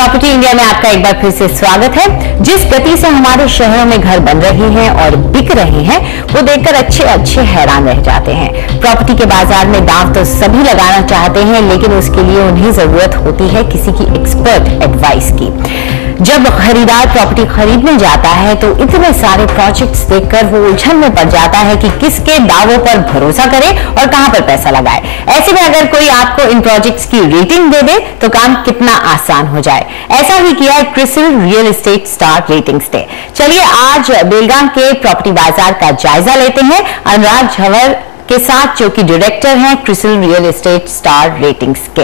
Property India में आपका एक बार फिर से स्वागत है। जिस गति से हमारे शहरों में घर बन रहे हैं और बिक रहे हैं वो देखकर अच्छे हैरान रह जाते हैं। प्रॉपर्टी के बाजार में दांव तो सभी लगाना चाहते हैं, लेकिन उसके लिए उन्हें जरूरत होती है किसी की एक्सपर्ट एडवाइस की। जब खरीदार प्रॉपर्टी खरीदने जाता है तो इतने सारे प्रोजेक्ट्स देखकर वो उलझन में पड़ जाता है कि किसके दावों पर भरोसा करे और कहां पर पैसा लगाए। ऐसे में अगर कोई आपको इन प्रोजेक्ट्स की रेटिंग दे दे तो काम कितना आसान हो जाए। ऐसा ही किया है CRISIL real estate star ratings ने। चलिए आज बेलगाम के प्रॉपर्टी बाजार का जायजा लेते हैं अनुराग झवर के साथ, जो कि डायरेक्टर हैं CRISIL real estate star ratings के।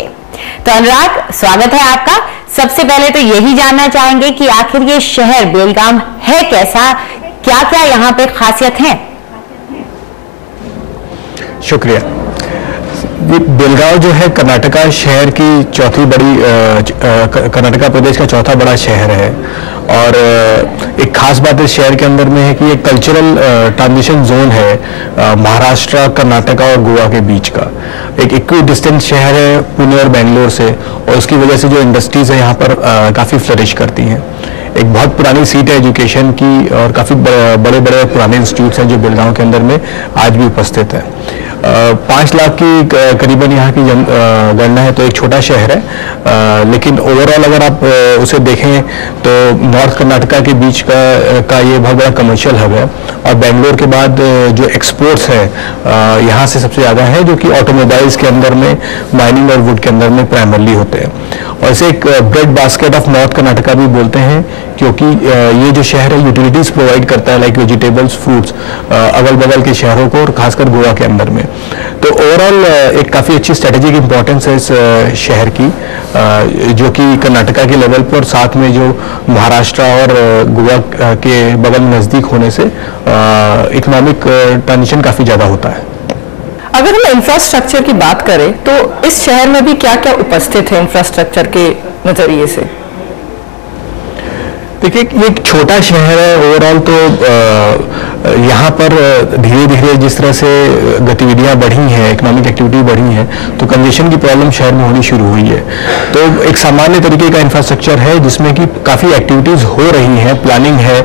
तो अनुराग, स्वागत है आपका। सबसे पहले तो यही जानना चाहेंगे कि आखिर ये शहर बेलगाम है कैसा, क्या क्या यहाँ पे खासियत है? शुक्रिया। बेलगांव जो है कर्नाटका शहर की चौथी बड़ी कर्नाटका प्रदेश का चौथा बड़ा शहर है और एक खास बात इस शहर के अंदर में है कि एक कल्चरल ट्रांजिशन जोन है महाराष्ट्र, कर्नाटका और गोवा के बीच का। एक इक्वी डिस्टेंस शहर है पुणे और बेंगलोर से, और उसकी वजह से जो इंडस्ट्रीज है यहाँ पर काफ़ी फ्लरिश करती हैं। एक बहुत पुरानी सीट है एजुकेशन की और काफ़ी बड़े बड़े पुराने इंस्टीट्यूट्स हैं जो बेलगांव के अंदर में आज भी उपस्थित है। 5 लाख की करीबन यहाँ की गणना है, तो एक छोटा शहर है, लेकिन ओवरऑल अगर आप उसे देखें तो नॉर्थ कर्नाटका के बीच का ये बहुत बड़ा कमर्शियल हब है। और बेंगलोर के बाद जो एक्सपोर्ट्स है यहाँ से सबसे ज़्यादा है, जो कि ऑटोमोबाइल्स के अंदर में, माइनिंग और वुड के अंदर में प्राइमरली होते हैं। और इसे एक bread basket of north Karnataka भी बोलते हैं, क्योंकि ये जो शहर है यूटिलिटीज प्रोवाइड करता है, लाइक वेजिटेबल्स, फ्रूट्स अगल बगल के शहरों को और खासकर गोवा के अंदर में। तो ओवरऑल एक काफ़ी अच्छी स्ट्रेटेजिक इंपॉर्टेंस है इस शहर की, जो कि कर्नाटका के लेवल पर, साथ में जो महाराष्ट्र और गोवा के बगल नज़दीक होने से इकोनॉमिक ट्रांजिशन काफ़ी ज़्यादा होता है। अगर हम इंफ्रास्ट्रक्चर की बात करें तो इस शहर में भी क्या क्या उपस्थित है इंफ्रास्ट्रक्चर के नजरिए से? देखिए, ये एक छोटा शहर है ओवरऑल, तो यहाँ पर धीरे धीरे जिस तरह से गतिविधियाँ बढ़ी हैं, इकोनॉमिक एक्टिविटी बढ़ी हैं, तो कंजेशन की प्रॉब्लम शहर में होनी शुरू हुई है। तो एक सामान्य तरीके का इंफ्रास्ट्रक्चर है जिसमें कि काफ़ी एक्टिविटीज़ हो रही हैं, प्लानिंग है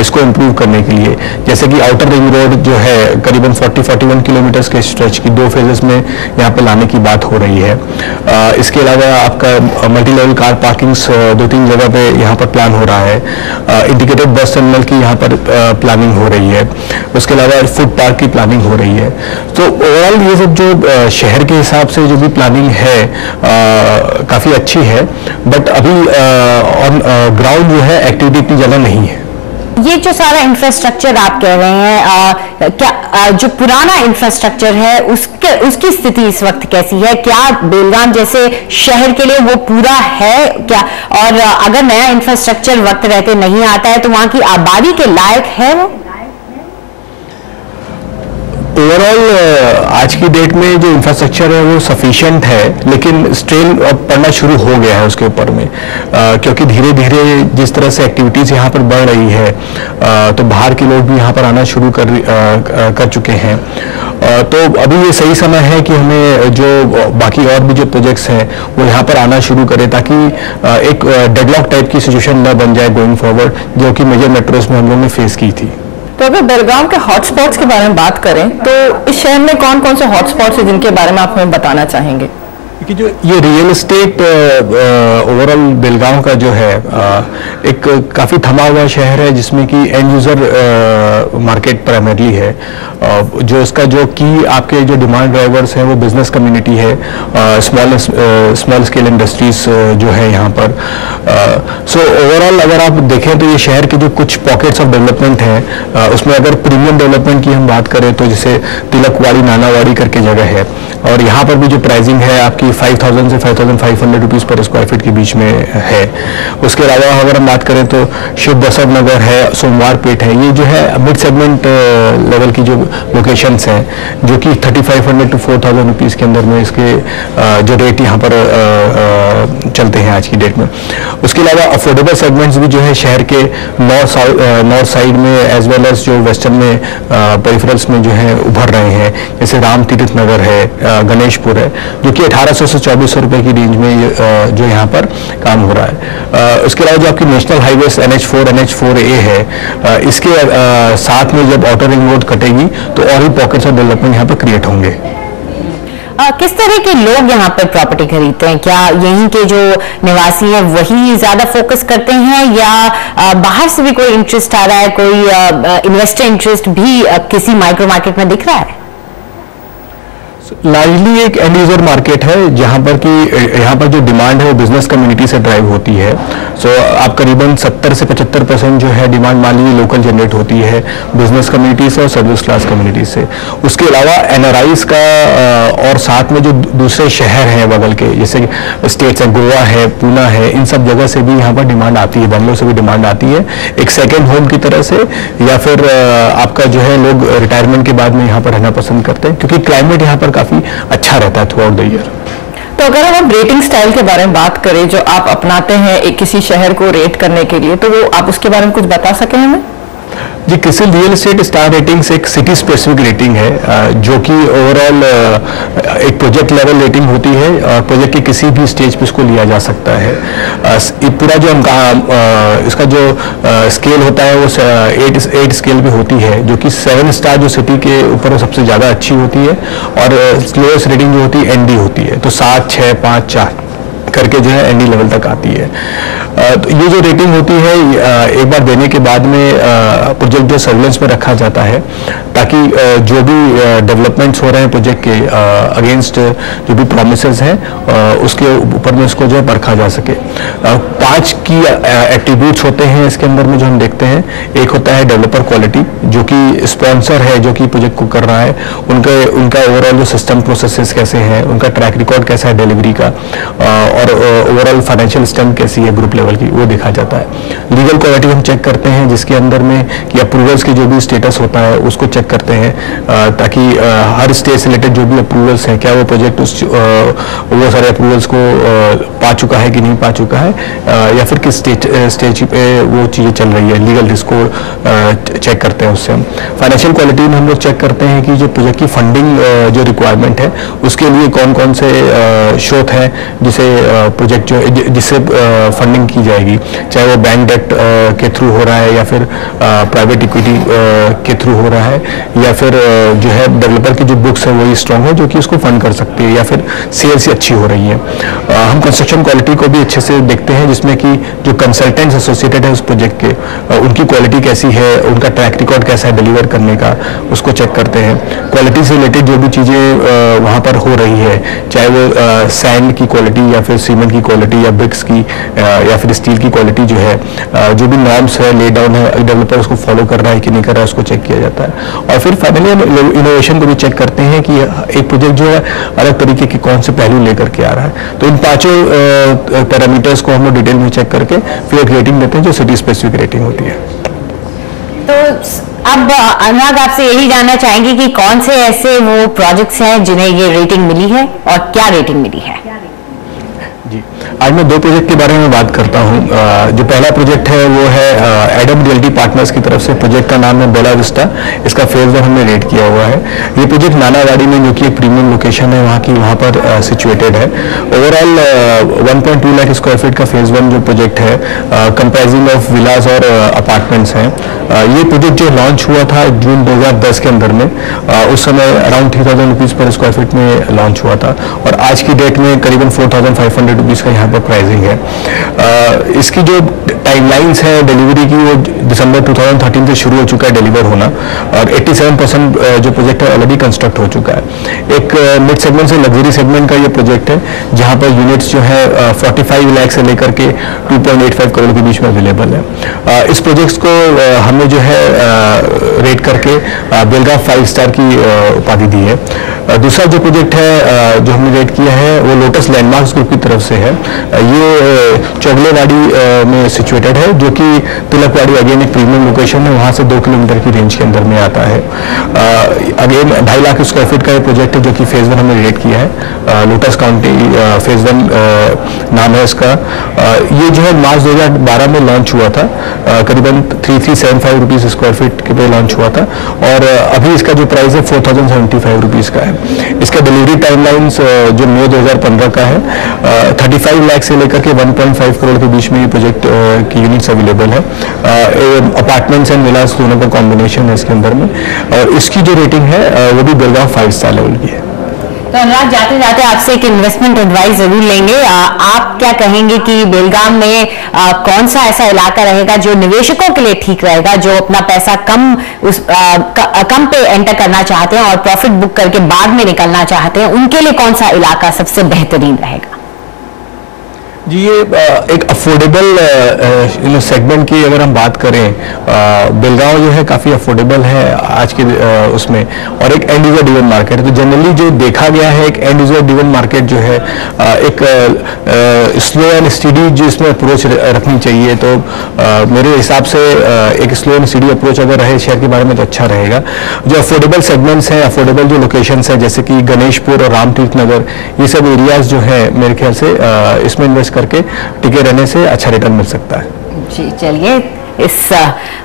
इसको इम्प्रूव करने के लिए। जैसे कि आउटर रिंग रोड जो है करीबन 40-41 किलोमीटर्स के स्ट्रेच की 2 फेजेस में यहाँ पर लाने की बात हो रही है। इसके अलावा आपका मल्टी लेवल कार पार्किंग्स 2-3 जगह पे यहाँ पर प्लान हो रहा है। इंटीग्रेटेड बस टर्मिनल की यहाँ पर प्लानिंग हो रही है। उसके अलावा फूड पार्क की प्लानिंग हो रही है। तो ओवरऑल ये सब जो शहर के हिसाब से जो भी प्लानिंग है काफ़ी अच्छी है, बट अभी ऑन ग्राउंड जो है एक्टिविटी इतनी ज़्यादा नहीं है। ये जो सारा इंफ्रास्ट्रक्चर आप कह रहे हैं, क्या जो पुराना इंफ्रास्ट्रक्चर है उसकी स्थिति इस वक्त कैसी है? क्या बेलगाम जैसे शहर के लिए वो पूरा है क्या? और अगर नया इंफ्रास्ट्रक्चर वक्त रहते नहीं आता है तो वहां की आबादी के लायक है वो? ओवरऑल आज की डेट में जो इंफ्रास्ट्रक्चर है वो सफिशिएंट है, लेकिन स्ट्रेन अब पड़ना शुरू हो गया है उसके ऊपर में, क्योंकि धीरे धीरे जिस तरह से एक्टिविटीज़ यहाँ पर बढ़ रही है तो बाहर के लोग भी यहाँ पर आना शुरू कर चुके हैं। तो अभी ये सही समय है कि हमें जो बाकी और भी जो प्रोजेक्ट्स हैं वो यहाँ पर आना शुरू करें, ताकि एक डेडलॉक टाइप की सिचुएशन न बन जाए गोइंग फॉरवर्ड, जो कि मेजर मेट्रोज में हम लोगों ने फेस की थी। तो अगर बेलगाम के हॉटस्पॉट्स के बारे में बात करें तो इस शहर में कौन कौन से हॉटस्पॉट्स हैं जिनके बारे में आप हमें बताना चाहेंगे? कि जो ये रियल एस्टेट ओवरऑल बेलगांव का जो है एक काफ़ी थमा हुआ शहर है, जिसमें कि एंड यूज़र मार्केट प्राइमरली है। जो इसका जो की आपके जो डिमांड ड्राइवर्स हैं वो बिजनेस कम्युनिटी है, स्मॉल स्केल इंडस्ट्रीज जो है यहाँ पर। सो ओवरऑल अगर आप देखें तो ये शहर के जो कुछ पॉकेट्स ऑफ डेवलपमेंट हैं उसमें अगर प्रीमियम डेवलपमेंट की हम बात करें तो जैसे तिलकवाड़ी, नानावाड़ी करके जगह है, और यहाँ पर भी जो प्राइसिंग है आपकी 5,000 से 5,500 रुपीज़ पर स्क्वायर फीट के बीच में है। उसके अलावा अगर हम बात करें तो शिव बसव नगर है, सोमवार पेट है, ये जो है मिड सेगमेंट लेवल की जो लोकेशंस हैं, जो कि 3,500 to 4,000 रुपीज़ के अंदर में इसके जो रेट यहाँ पर चलते हैं आज की डेट में। उसके अलावा अफोर्डेबल सेगमेंट्स भी जो है शहर के नॉर्थ साइड में एज वेल एज जो वेस्टर्न में पेरिफेरल्स में जो है उभर रहे हैं, जैसे राम तीर्थ नगर है, गणेशपुर है, जो कि 1,800 2200 से 2400 रुपए की रेंज में जो यहाँ पर काम हो रहा है। उसके अलावा जो आपकी नेशनल हाईवेज NH4 NH4A है, इसके साथ में जब आउटर रिंग रोड कटेगी तो और भी पॉकेट्स ऑफ डेवलपमेंट यहाँ पर क्रिएट होंगे। किस तरह के लोग यहाँ पर प्रॉपर्टी खरीदते हैं? क्या यहीं के जो निवासी हैं वही ज्यादा फोकस करते हैं या बाहर से भी कोई इंटरेस्ट आ रहा है, कोई इन्वेस्टर इंटरेस्ट भी किसी माइक्रो मार्केट में दिख रहा है? लार्जली एक एंड यूजर मार्केट है जहां पर कि यहाँ पर जो डिमांड है वो बिजनेस कम्युनिटी से ड्राइव होती है। सो आप करीबन 70 से 75% जो है डिमांड मान लीजिए लोकल जनरेट होती है बिजनेस कम्युनिटी से और सर्विस क्लास कम्युनिटी से। उसके अलावा NRIs का और साथ में जो दूसरे शहर हैं बगल के, जैसे स्टेट्स है, गोवा है, पूना है, इन सब जगह से भी यहाँ पर डिमांड आती है, बेंगलोर से भी डिमांड आती है एक सेकेंड होम की तरह से, या फिर आपका जो है लोग रिटायरमेंट के बाद में यहाँ पर रहना पसंद करते हैं क्योंकि क्लाइमेट यहाँ पर काफी अच्छा रहता है थ्रू आउट द ईयर। तो अगर हम रेटिंग स्टाइल के बारे में बात करें जो आप अपनाते हैं एक किसी शहर को रेट करने के लिए, तो वो आप उसके बारे में कुछ बता सकें हमें? जी, CRISIL real estate star ratings एक सिटी स्पेसिफिक रेटिंग है जो कि ओवरऑल एक प्रोजेक्ट लेवल रेटिंग होती है और प्रोजेक्ट के किसी भी स्टेज पे इसको लिया जा सकता है। पूरा जो हम इसका जो स्केल होता है वो 8 स्केल पे होती है, जो कि 7 स्टार जो सिटी के ऊपर सबसे ज़्यादा अच्छी होती है और स्लोएस्ट रेटिंग जो होती है ND होती है, तो 7, 6, 5, 4 करके जो है ND लेवल तक आती है। तो ये जो रेटिंग होती है एक बार देने के बाद में प्रोजेक्ट जो सर्विलेंस में रखा जाता है ताकि जो भी डेवलपमेंट्स हो रहे हैं प्रोजेक्ट के अगेंस्ट जो भी प्रोमिसेस हैं उसके ऊपर में इसको जो है परखा जा सके। 5 की एट्रीब्यूट्स होते हैं इसके अंदर में जो हम देखते हैं। एक होता है डेवलपर क्वालिटी, जो कि स्पॉन्सर है जो कि प्रोजेक्ट को कर रहा है, उनका ओवरऑल जो सिस्टम प्रोसेसेस कैसे हैं, उनका ट्रैक रिकॉर्ड कैसा है डिलीवरी का, और ओवरऑल फाइनेंशियल स्ट्रेंथ कैसी है ग्रुप लेवल की, वो देखा जाता है। लीगल क्वालिटी हम चेक करते हैं जिसके अंदर में कि अप्रूवल्स की जो भी स्टेटस होता है उसको चेक करते हैं ताकि हर स्टेट से रिलेटेड जो भी अप्रूवल्स हैं क्या वो प्रोजेक्ट वो सारे अप्रूवल्स को पा चुका है कि नहीं पा चुका है, या फिर किस स्टेज पे वो चीज़ें चल रही है। लीगल रिस्क को चेक करते हैं उससे हम। फाइनेंशियल क्वालिटी में हम लोग चेक करते हैं कि जो प्रोजेक्ट की फंडिंग जो रिक्वायरमेंट है उसके लिए कौन कौन से स्रोत हैं जिसे प्रोजेक्ट जिससे फंडिंग की जाएगी, चाहे वो बैंक डेट के थ्रू हो रहा है या फिर प्राइवेट इक्विटी के थ्रू हो रहा है, या फिर जो है डेवलपर की जो बुक्स है वही स्ट्रांग है जो कि उसको फंड कर सकती है, या फिर सेल्स ही अच्छी हो रही है। हम कंस्ट्रक्शन क्वालिटी को भी अच्छे से देखते हैं जिसमें कि जो कंसल्टेंट्स एसोसिएटेड है उस प्रोजेक्ट के उनकी क्वालिटी कैसी है, उनका ट्रैक रिकॉर्ड कैसा है डिलीवर करने का, उसको चेक करते हैं। क्वालिटी से रिलेटेड जो भी चीज़ें वहाँ पर हो रही है, चाहे वो सैंड की क्वालिटी या फिर सीमेंट की क्वालिटी या ब्रिक्स की या फिर स्टील की क्वालिटी जो है, जो भी नॉर्म्स है ले डाउन है डेवलपर उसको फॉलो कर रहा है कि नहीं कर रहा है उसको चेक किया जाता है। और फिर फाइनली हम इनोवेशन को भी चेक करते हैं कि एक प्रोजेक्ट जो है अलग तरीके के कौन से पहलू लेकर के आ रहा है। तो इन 5 पैरामीटर्स को हम लोग डिटेल में चेक करके फिर एक रेटिंग देते हैं जो सिटी स्पेसिफिक रेटिंग होती है। तो अब अनुराग आपसे यही जानना चाहेंगे कि कौन से ऐसे वो प्रोजेक्ट्स हैं जिन्हें ये रेटिंग मिली है और क्या रेटिंग मिली है? जी, आज मैं 2 प्रोजेक्ट के बारे में बात करता हूँ। जो पहला प्रोजेक्ट है वो है एडम रियल्टी पार्टनर्स की तरफ से, प्रोजेक्ट का नाम है बेला विस्टा। इसका फेज 1 हमने रेट किया हुआ है। ये प्रोजेक्ट नानावाड़ी में जो कि एक प्रीमियम लोकेशन है वहाँ पर सिचुएटेड है। ओवरऑल 1.2 लाख स्क्वायर फीट का फेज 1 जो प्रोजेक्ट है कंप्राइजिंग ऑफ विलास और अपार्टमेंट्स हैं। ये प्रोजेक्ट जो लॉन्च हुआ था जून 2010 के अंदर में, उस समय अराउंड 3000 रुपीज़ पर स्क्वायर फीट में लॉन्च हुआ था और आज की डेट में करीबन 4500 रुपीज़ का यहाँ पर प्राइसिंग है। इसकी जो टाइमलाइंस है डिलीवरी की वो दिसंबर 2013 से शुरू हो चुका है डिलीवर होना, और 87% जो प्रोजेक्ट है ऑलरेडी कंस्ट्रक्ट हो चुका है। एक मिड सेगमेंट से लग्जरी सेगमेंट का ये प्रोजेक्ट है जहाँ पर यूनिट्स जो है 45 लाख से लेकर के 2.85 करोड़ के बीच में अवेलेबल है। इस प्रोजेक्ट को हमने जो है रेट करके बेलगांव 5 स्टार की उपाधि दी है। दूसरा जो प्रोजेक्ट है जो हमने रेट किया है वो लोटस लैंडमार्क्स ग्रुप की तरफ से है। ये चौगलेवाड़ी में सिचुएटेड है जो कि तिलकवाड़ी अगेन एक प्रीमियम लोकेशन है, वहाँ से 2 किलोमीटर की रेंज के अंदर में आता है। अगेन 2.5 लाख स्क्वायर फीट का ये प्रोजेक्ट है जो कि फेज 1 हमने रेट किया है। लोटस काउंटी फेज 1 नाम है इसका। ये जो है मार्च 2012 में लॉन्च हुआ था, करीबन 3375 रुपीज़ स्क्वायर फीट के पे लॉन्च हुआ था, और अभी इसका जो प्राइस है 4075 रुपीज़ का है। इसका डिलीवरी टाइमलाइंस जो मई 2015 का है, 35 लाख से लेकर के 1.5 करोड़ के बीच में ये प्रोजेक्ट की यूनिट्स अवेलेबल है। अपार्टमेंट्स एंड विलास दोनों का कॉम्बिनेशन है इसके अंदर में, और इसकी जो रेटिंग है वो भी बेलगांव 5 स्टार लेवल की है। तो अनुराग, जाते जाते आपसे एक इन्वेस्टमेंट एडवाइस जरूर लेंगे। आप क्या कहेंगे कि बेलगाम में कौन सा ऐसा इलाका रहेगा जो निवेशकों के लिए ठीक रहेगा, जो अपना पैसा कम पे एंटर करना चाहते हैं और प्रॉफिट बुक करके बाद में निकलना चाहते हैं, उनके लिए कौन सा इलाका सबसे बेहतरीन रहेगा? जी, ये एक अफोर्डेबल सेगमेंट की अगर हम बात करें, बेलगांव जो है काफ़ी अफोर्डेबल है आज के उसमें, और एक एंड यूजर ड्रिवन मार्केट है। तो जनरली जो देखा गया है, एक एंड यूजर ड्रिवन मार्केट जो है, एक स्लो एंड स्टडी जो इसमें अप्रोच रखनी चाहिए। तो मेरे हिसाब से एक स्लो एंड स्टडी अप्रोच अगर रहे शेयर के बारे में तो अच्छा रहेगा। जो अफोर्डेबल सेगमेंट्स हैं, अफोर्डेबल जो लोकेशंस हैं, जैसे कि गणेशपुर और रामतीर्थ नगर, ये सब एरियाज जो है मेरे ख्याल से इसमें इन्वेस्ट करके टिके रहने से अच्छा रिटर्न मिल सकता है। जी, चलिए, इस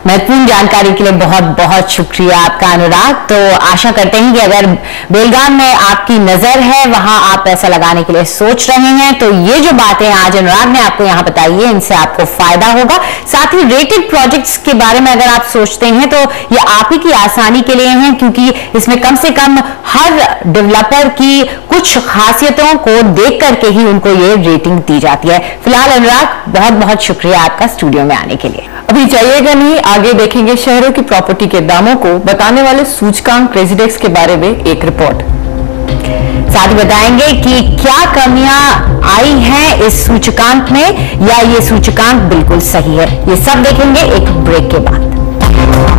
महत्वपूर्ण जानकारी के लिए बहुत बहुत शुक्रिया आपका अनुराग। तो आशा करते हैं कि अगर बेलगाम में आपकी नजर है, वहां आप पैसा लगाने के लिए सोच रहे हैं, तो ये जो बातें आज अनुराग ने आपको यहाँ बताई है, इनसे आपको फायदा होगा। साथ ही रेटेड प्रोजेक्ट्स के बारे में अगर आप सोचते हैं तो ये आप ही की आसानी के लिए हैं, क्योंकि इसमें कम से कम हर डेवलपर की कुछ खासियतों को देख करके ही उनको ये रेटिंग दी जाती है। फिलहाल अनुराग, बहुत बहुत शुक्रिया आपका स्टूडियो में आने के लिए। अभी जाइएगा नहीं, आगे देखेंगे शहरों की प्रॉपर्टी के दामों को बताने वाले सूचकांक क्रेजिडेक्स के बारे में एक रिपोर्ट। साथ ही बताएंगे कि क्या कमियां आई हैं इस सूचकांक में, या ये सूचकांक बिल्कुल सही है। ये सब देखेंगे एक ब्रेक के बाद।